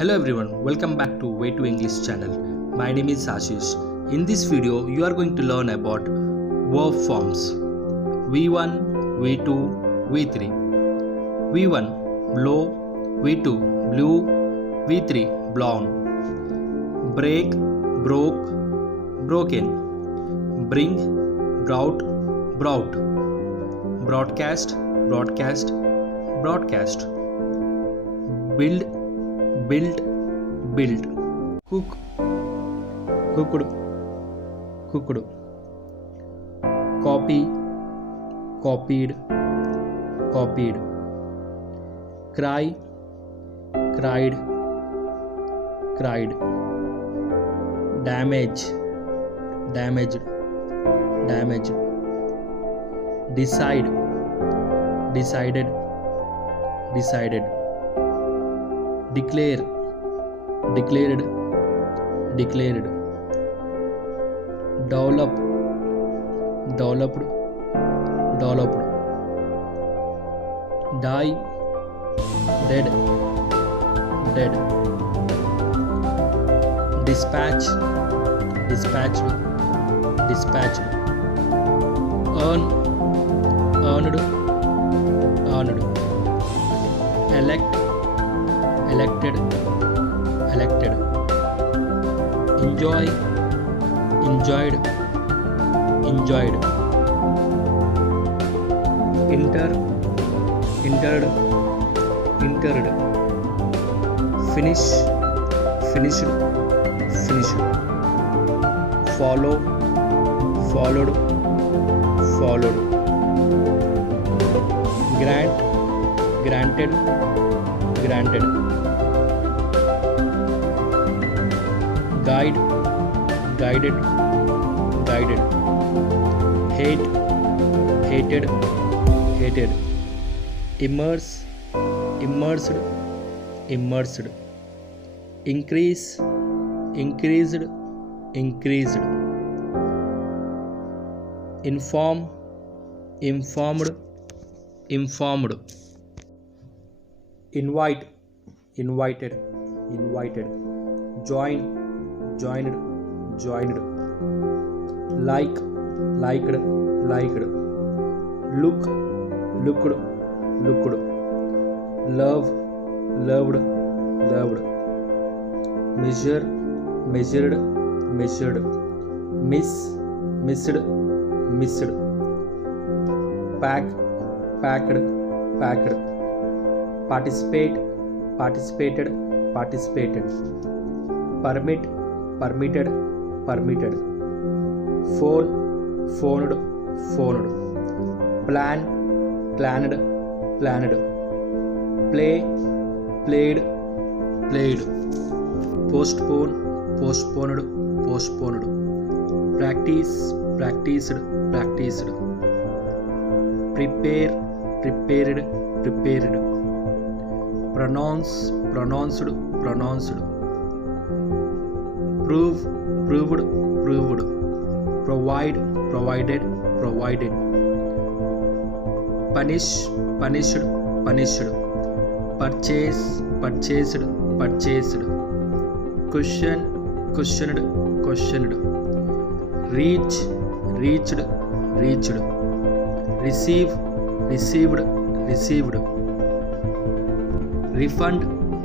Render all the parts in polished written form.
Hello everyone, welcome back to Way to English channel. My name is Ashish. In this video, you are going to learn about verb forms V1, V2, V3. V1 blow, V2 blew, V3 blown. Break, broke, broken. Bring, brought, brought. Broadcast, broadcast, broadcast. Build, built, built. Cook, cooked, cooked. Copy, copied, copied. Cry, cried, cried. Damage, damaged, damaged. Decide, decided, decided. Declare, declared, declared. Develop, developed, developed. Die, dead, dead. Dispatch, dispatched, dispatched. Earn, earned, earned. Elect, elected, elected. Enjoy, enjoyed, enjoyed. Enter, entered, entered. Finish, finished, finished. Follow, followed, followed. Grant, granted, granted. Guide, guided, guided. Hate, hated, hated. Immerse, immersed, immersed. Increase, increased, increased. Inform, informed, informed. Invite, invited, invited. Join, joined, joined. Like, liked, liked. Look, looked, looked. Love, loved, loved. Measure, measured, measured. Miss, missed, missed. Pack, packed, packed. Participate, participated, participated. Permit, permitted, permitted. Phone, phoned, phoned. Plan, planned, planned. Play, played, played. Postpone, postponed, postponed. Practice, practiced, practiced. Prepare, prepared, prepared. Pronounce, pronounced, pronounced. Prove, proved, proved. Provide, provided, provided. Punish, punished, punished. Purchase, purchased, purchased. Cushion, cushioned, cushioned. Reach, reached, reached. Receive, received, received. Refund,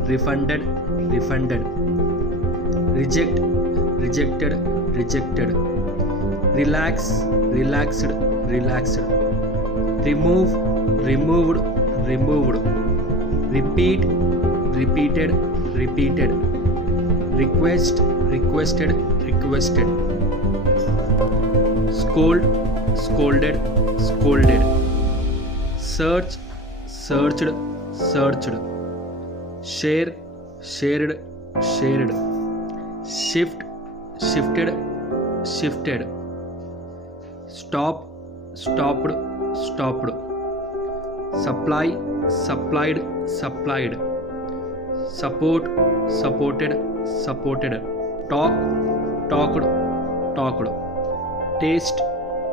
refunded, refunded. Reject, rejected, rejected. Relax, relaxed, relaxed. Remove, removed, removed. Repeat, repeated, repeated. Request, requested, requested. Scold, scolded, scolded. Search, searched, searched. Share, shared, shared. Shift, shifted, shifted. Stop, stopped, stopped. Supply, supplied, supplied. Support, supported, supported. Talk, talked, talked. Taste,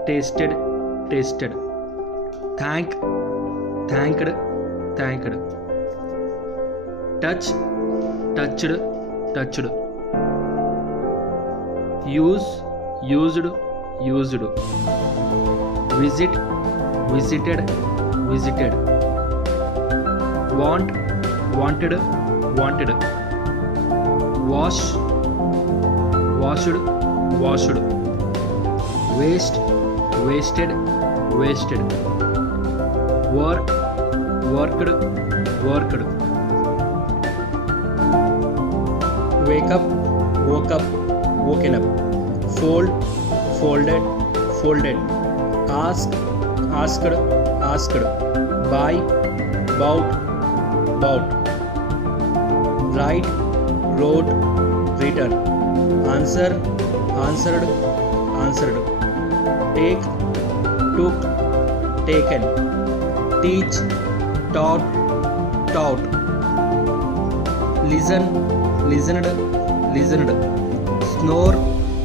tasted, tasted. Thank, thanked, thanked. Touch, touched, touched. Use, used, used. Visit, visited, visited. Want, wanted, wanted. Wash, washed, washed. Waste, wasted, wasted. Work, worked, worked. Wake up, woke up, woken up. Fold, folded, folded. Ask, asked, asked. Buy, bought, bought. Write, wrote, written. Answer, answered, answered. Take, took, taken. Teach, taught, taught. Listen, listened, listened. Snore,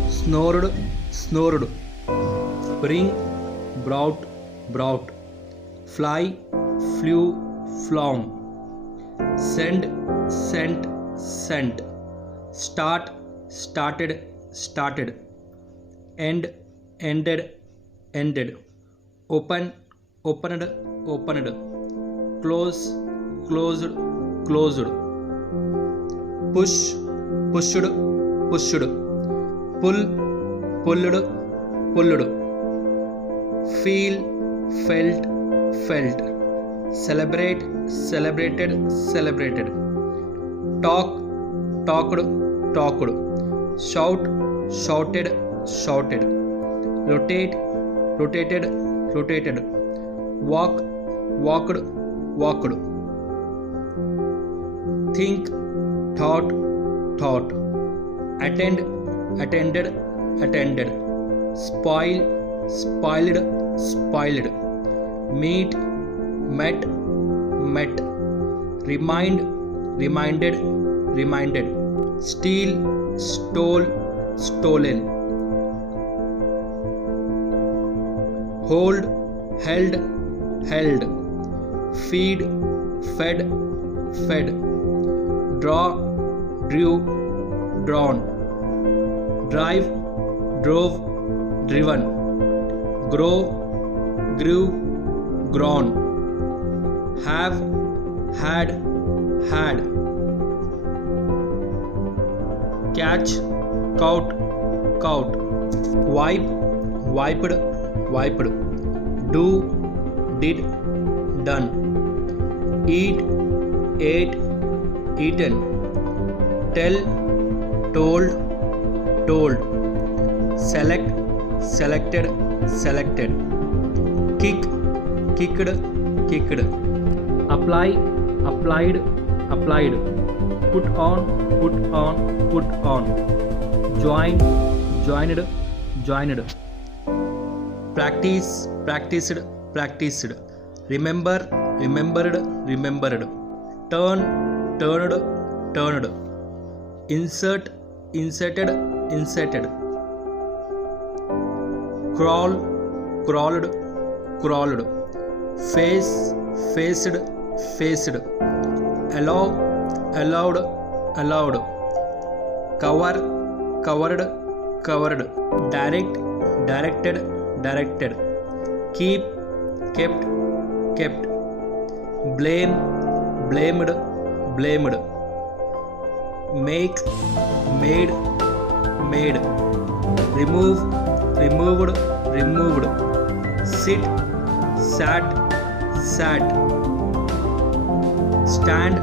snored, snored. Bring, brought, brought. Fly, flew, flown. Send, sent, sent. Start, started, started. End, ended, ended. Open, opened, opened. Close, closed, closed. Push, pushed, pushed. Pull, pulled, pulled. Feel, felt, felt. Celebrate, celebrated, celebrated. Talk, talked, talked. Shout, shouted, shouted. Rotate, rotated, rotated. Walk, walked, walked. Think, thought, thought. Attend, attended, attended. Spoil, spoiled, spoiled. Meet, met, met. Remind, reminded, reminded. Steal, stole, stolen. Hold, held, held. Feed, fed, fed. Draw, drew, drawn. Drive, drove, driven. Grow, grew, grown. Have, had, had. Catch, caught, caught. Wipe, wiped, wiped. Do, did, done. Eat, ate, eaten. Tell, told, told. Select, selected, selected. Kick, kicked, kicked. Apply, applied, applied. Put on, put on, put on. Join, joined, joined. Practice, practiced, practiced. Remember, remembered, remembered. Turn, turned, turned. Insert, inserted, inserted. Crawl, crawled, crawled. Face, faced, faced. Allow, allowed, allowed. Cover, covered, covered. Direct, directed, directed. Keep, kept, kept. Blame, blamed, blamed. Make, made, made. Remove, removed, removed. Sit, sat, sat. Stand,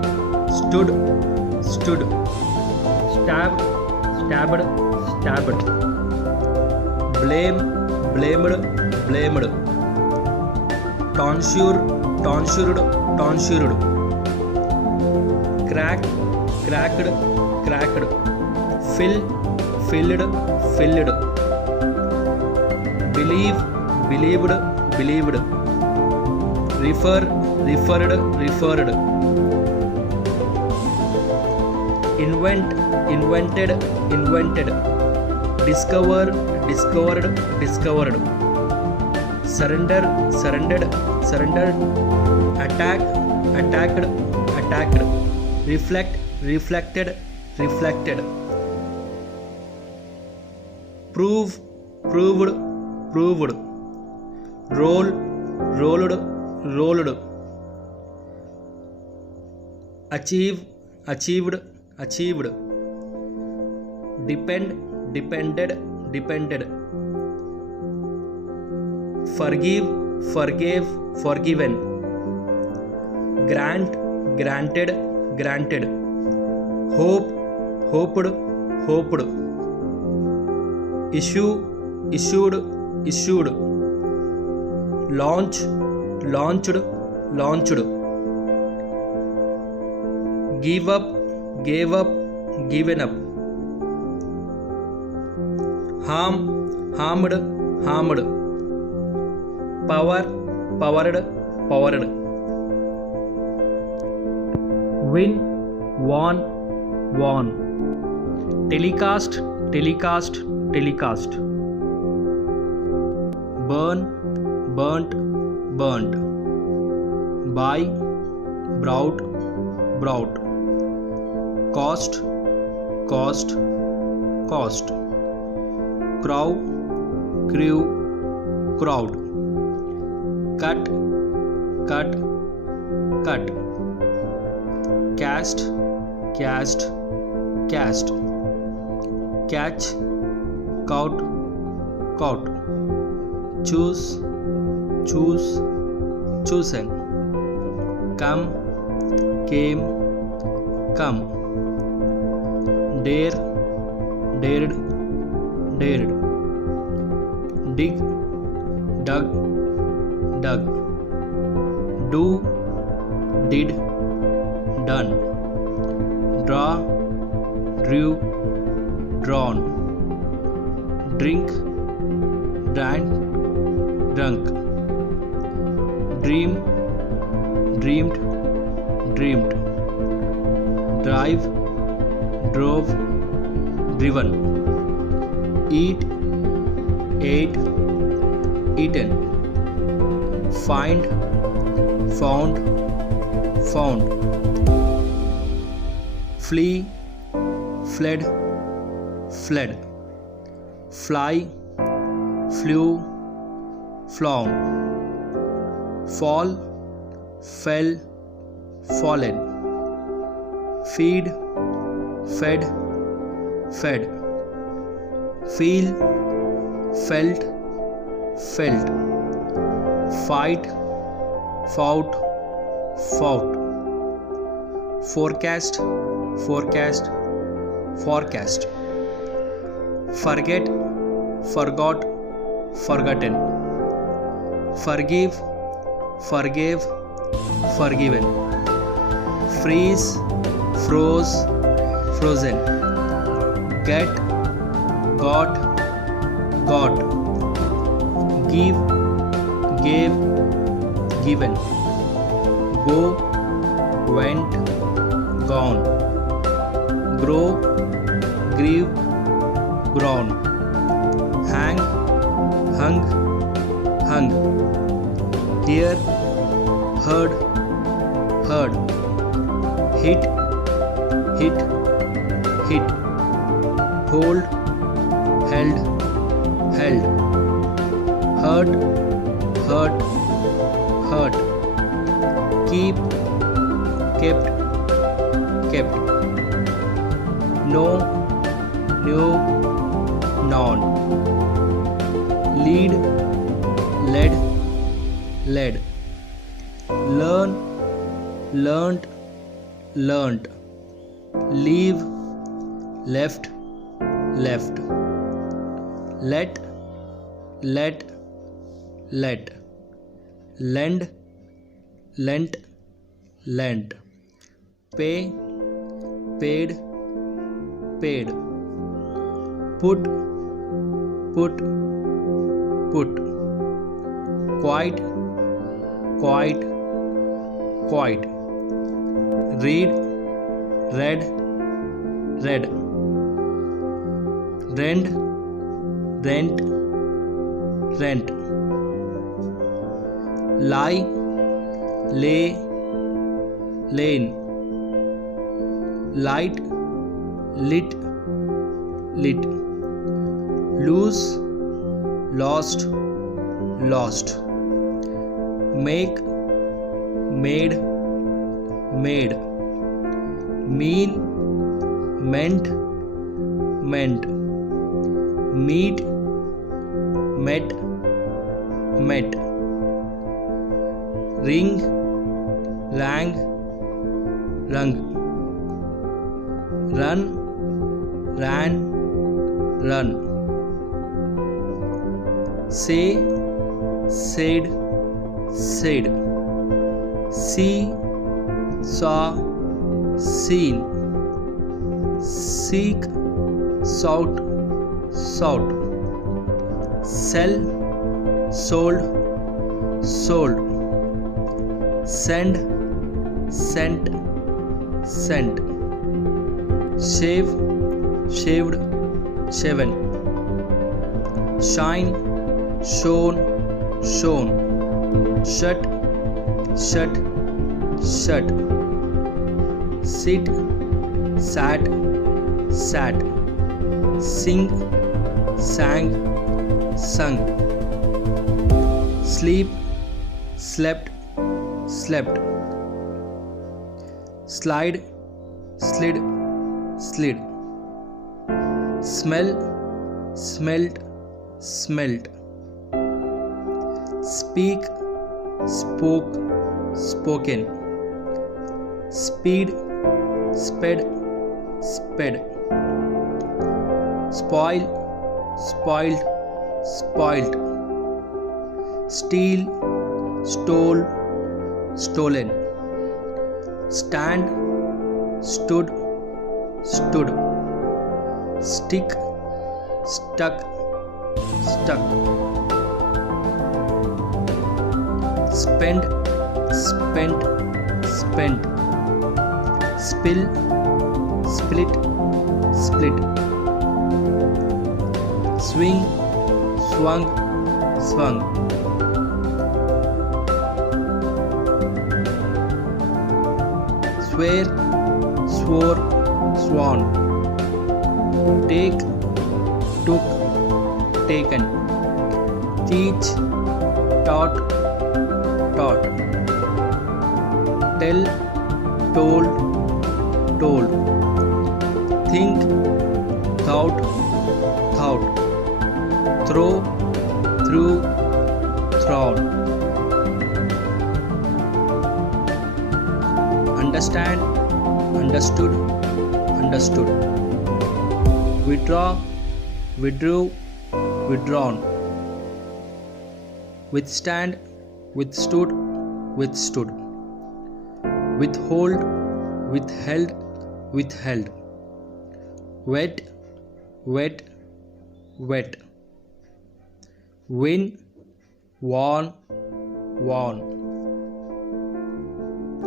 stood, stood. Stab, stabbed, stabbed. Blame, blamed, blamed. Tonsure, tonsured, tonsured. Crack, cracked, cracked. Fill, filled, filled. Believe, believed, believed. Refer, referred, referred. Invent, invented, invented. Discover, discovered, discovered. Surrender, surrendered, surrendered. Attack, attacked, attacked. Reflect, reflected, reflected. Prove, proved, proved. Roll, rolled, rolled. Achieve, achieved, achieved. Depend, depended, depended. Forgive, forgave, forgiven. Grant, granted, granted. Hope, hoped, hoped. Issue, issued, issued. Launch, launched, launched. Give up, gave up, given up. Harm, harmed, harmed. Power, powered, powered. Win, won, won. Telecast, telecast, telecast. Burn, burnt, burnt. Buy, brought, brought. Cost, cost, cost. Crow, crew, crowd. Cut, cut, cut. Cast, cast, cast. Catch, caught, caught. Choose, choose, chosen. Come, came, come. Dare, dared, dared. Dig, dug, dug. Do, did, done. Draw, drew, drawn. Drink, drank, drunk. Dream, dreamed, dreamed. Drive, drove, driven. Eat, ate, eaten. Find, found, found. Flee, fled, fled. Fly, flew, flown. Fall, fell, fallen. Feed, fed, fed. Feel, felt, felt. Fight, fought, fought. Forecast, forecast, forecast. Forget, forgot, forgotten. Forgive, forgave, forgiven. Freeze, froze, frozen. Get, got, got. Give, gave, given. Go, went, gone. Grow, grieve, grown. Hang, hung, hung. Hear, heard, heard. Hit, hit, hit. Hold, held, held. Hurt, hurt, hurt. Keep, kept, kept. Know, knew, known. Lead, led, led. Learn, learnt, learnt. Leave, left, left. Let, let, let. Lend, lent, lent. Pay, paid, paid. Put, put, put. Quite, quite, quite. Read, read, read. Rent, rent, rent. Lie, lay, lane. light, lit, lit, lose, lost, lost, make, made, made, mean, meant, meant, meet, met, met, ring, rang, rung, run, ran, run, say, said, said, see, saw, seen, seek, sought, sought, sell, sold, sold, send, sent, sent, shave, shaved, shaven, shine, shone, shown, shut, shut, shut, sit, sat, sat, sing, sang, sung, sleep, slept, slept, slide, slid, slid, smell, smelt, smelt, speak, spoke, spoken, speed, sped, sped, spoil, spoiled, spoilt, steal, stole, stolen, stand, stood, stood, stick, stuck, stuck, spend, spent, spent, spill, split, split, swing, swung, swung, swear, swore, sworn, take, took, taken, teach, taught, taught, tell, told, told, think, thought, thought, throw, threw, thrown, understand, understood, understood, withdraw, withdrew, withdrawn, withstand, withstood, withstood, withhold, withheld, withheld, wet, wet, wet, win, won, won,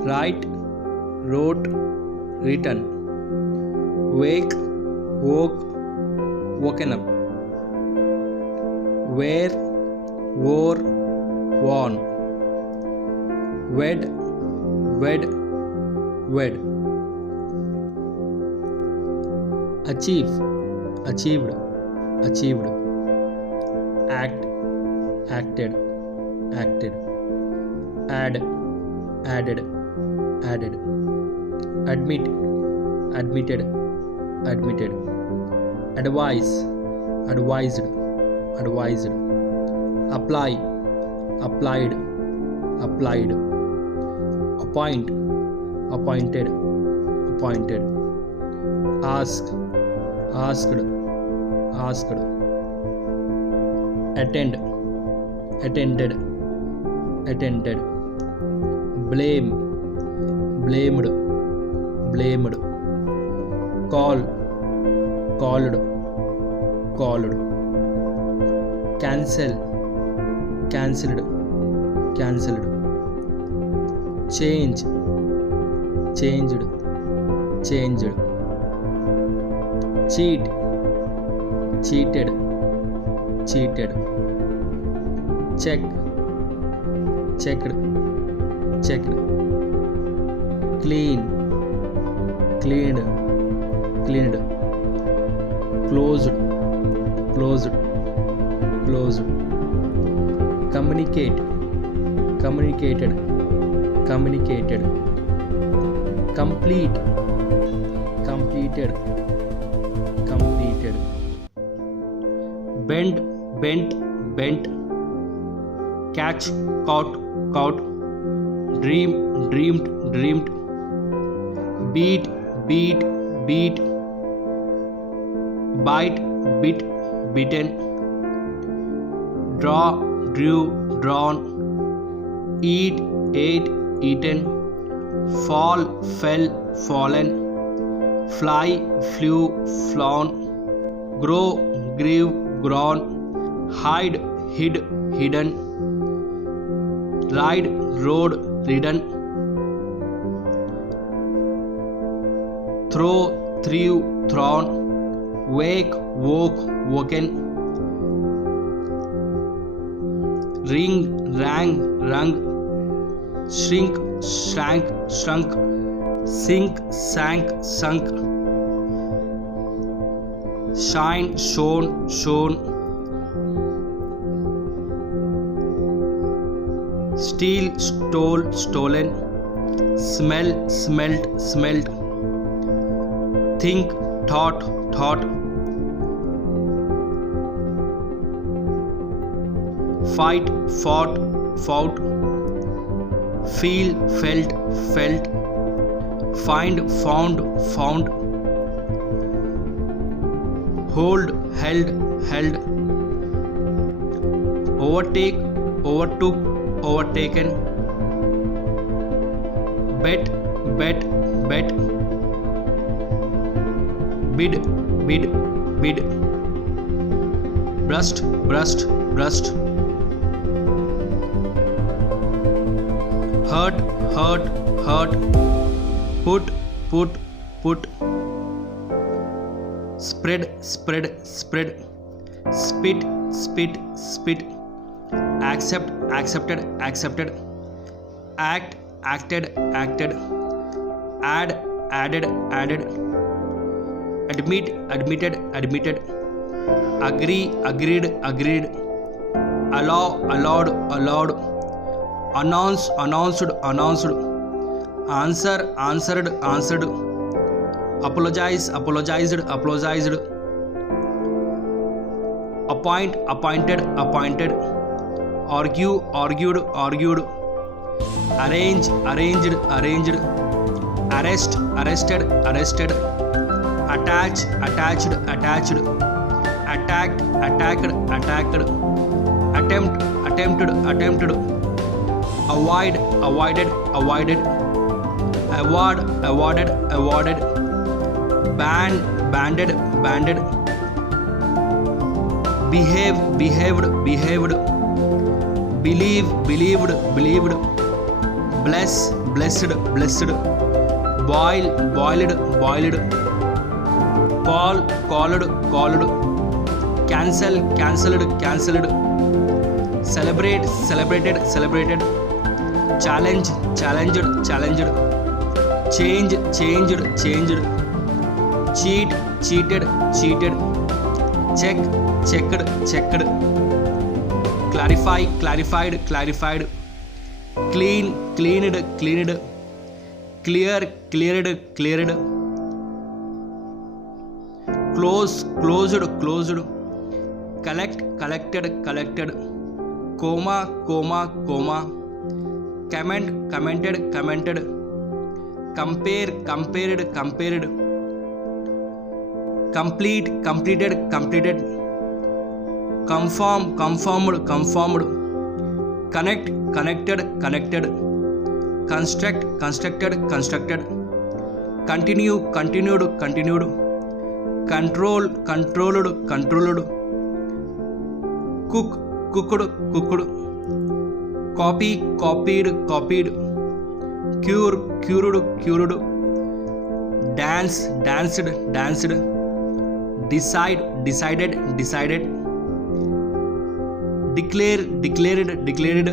write, wrote, written, wake, woke, woken up, wear, wore, worn, wed, wed, wed, achieve, achieved, achieved, act, acted, acted, add, added, added, admit, admitted, admitted, advise, advised, advised, apply, applied, applied, appoint, appointed, appointed, ask, asked, asked, attend, attended, attended, blame, blamed, blamed, call, called, called, cancel, cancelled, cancelled, change, changed, changed, cheat, cheated, cheated, check, checked, checked, clean, cleaned, cleaned, closed, closed, closed. Communicate, communicated, communicated. Complete, completed, completed. Bend, bent, bent. Catch, caught, caught. Dream, dreamed, dreamed. Beat, beat, beat. Bite, bit, bitten. Draw, drew, drawn. Eat, ate, eaten. Fall, fell, fallen. Fly, flew, flown. Grow, grew, grown. Hide, hid, hidden. Ride, rode, ridden. Throw, threw, thrown. Wake, woke, woken. Ring, rang, rung. Shrink, shrank, shrunk. Sink, sank, sunk. Shine, shone, shone. Steal, stole, stolen. Smell, smelt, smelt. Think, thought, thought. Fight, fought, fought. Feel, felt, felt. Find, found, found. Hold, held, held. Overtake, overtook, overtaken. Bet, bet, bet. Bid, bid, bid. Brust, brust, brust. Hurt, hurt, hurt. Put, put, put. Spread, spread, spread. Spit, spit, spit. Accept, accepted, accepted. Act, acted, acted. Add, added, added. Admit, admitted, admitted. Agree, agreed, agreed. Allow, allowed, allowed. Announce, announced, announced. Answer, answered, answered. Apologize, apologized, apologized. Appoint, appointed, appointed. Argue, argued, argued. Arrange, arranged, arranged. Arrest, arrested, arrested. Attach, attached, attached. Attacked, attacked, attacked. Attempt, attempted, attempted. Avoid, avoided, avoided. Award, awarded, awarded. Ban, banded, banded. Behave, behaved, behaved. Believe, believed, believed. Bless, blessed, blessed. Boil, boiled, boiled. Call, called, called. Cancel, cancelled, cancelled. Celebrate, celebrated, celebrated. Challenge, challenged, challenged. Change, changed, changed. Cheat, cheated, cheated. Check, checked, checked. Clarify, clarified, clarified. Clean, cleaned, cleaned. Clear, cleared, cleared. Close, closed, closed. Collect, collected, collected. Coma, coma, coma. Comment, commented, commented. Compare, compared, compared. Complete, completed, completed. Conform, conformed, conformed. Connect, connected, connected. Construct, constructed, constructed. Continue, continued, continued. Control, controlled, controlled. Cook, cooked, cooked. Copy, copied, copied. Cure, cured, cured. Dance, danced, danced. Decide, decided, decided. Declare, declared, declared.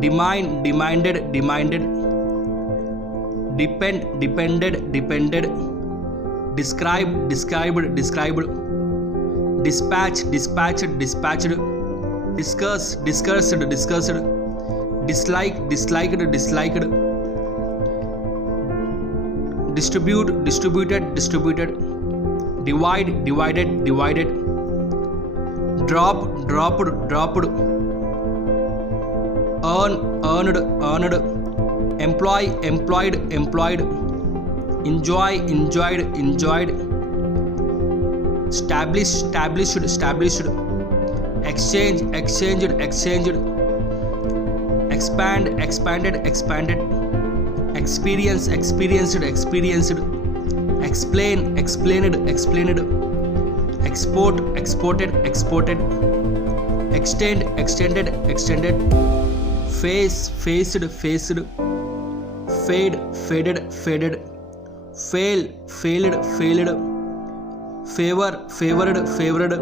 Demand, demanded, demanded. depended, describe, described, dispatch, dispatched, discuss, discussed, dislike, disliked, distribute, distributed, divide, divided, drop, dropped, earned, employ, employed, enjoy, enjoyed, established, exchange, exchanged, expand, expanded, experience, experienced, explain, explained, export, exported, extended, face, faced, fade, faded, fail, failed, favor, favored.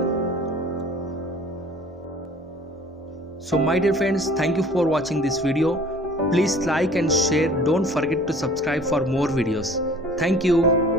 So my dear friends, thank you for watching this video. Please like and share. Don't forget to subscribe for more videos. Thank you.